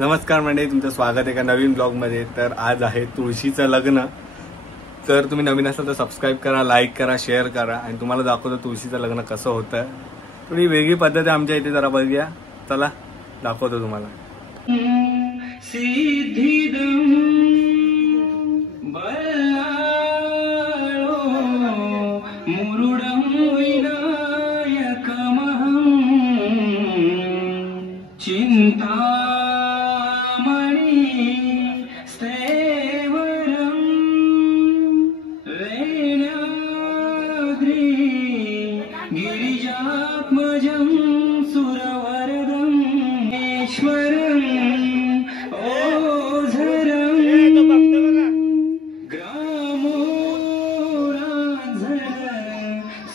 नमस्कार मंडळी, तुमचं स्वागत आहे एका नवीन ब्लॉगमध्ये। तर आज आहे तुळशीचं लग्न। तर तुम्ही नवीन असाल तर सबस्क्राइब करा, लाईक करा, शेअर करा आणि तुम्हाला दाखवतो तुळशीचं लग्न कसं होतं। थोडी वेगळी पद्धत आहे आमच्या इथे, जरा बघूया। चला दाखवतो तुम्हाला। गिरिजात्मजं सुरवरदं ईश्वरं ओझरं ग्रामोराझर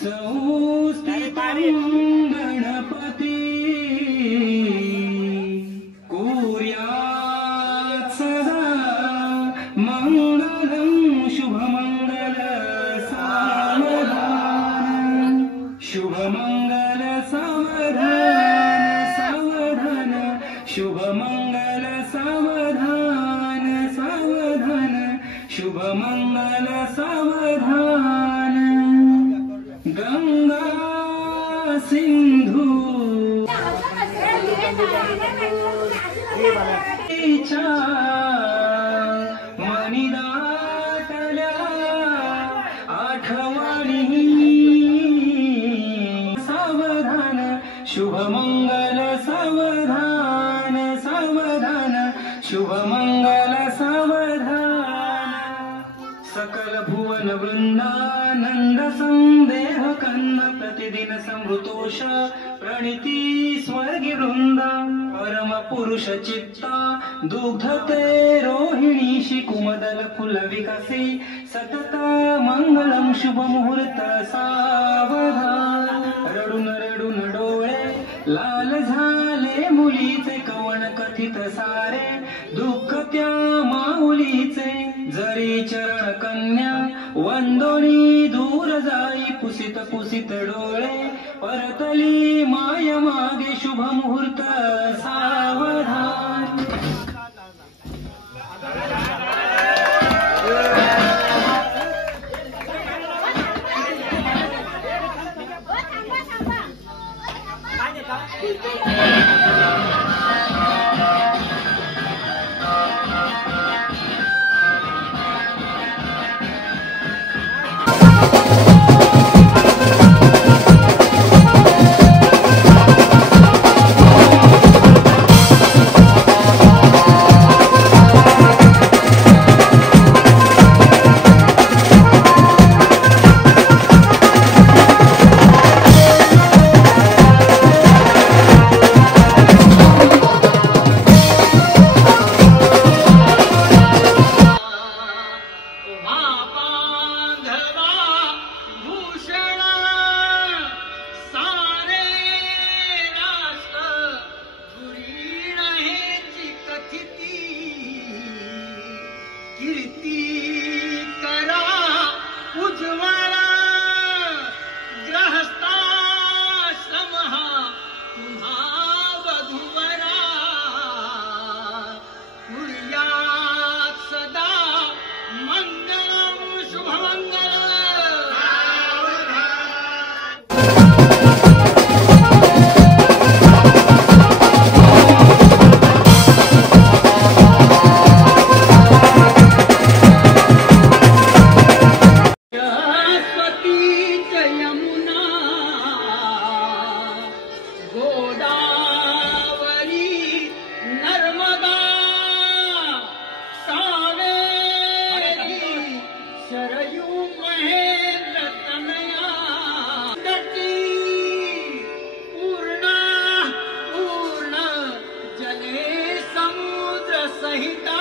सौस्तितं गणपती कुर्यात् सदा मङ्गलं शुभमङ्गल सावधान शुभमङ्गल सावधान सावधान शुभमङ्गल सावधान सावधान शुभमङ्गल सावधान गंगा सिंधू मणिदाटल्या आठवणी सावधान शुभमंगल सावधान सावधान शुभमंगल सावधान सकल भुवन वृंदानंद संदेह कंद प्रतिदिन समृतोष प्रणिती स्वर्गी वृंदा परम पुरुष चित्ता दुग्धते रोहिणीशी कुमदल फुल विकसी सतत मंगलम शुभ मुहूर्त सावधान रडून रडून डोळे लाल झाले मुलीचे कवण कथित सारे दुःख त्या माऊलीचे जरी चरण कन्या वंदोनी दूर जाई पुसित पुसित डोळे परतली माय मागे शुभ मुहूर्त सावधान कीर्ती करा उज्ज्वल ग्रहस्थाश्रम तुम्हा वधूवरा कुर्यात् सदा मंगलम शुभमंगल पूर्ण जले समुद्र सहिता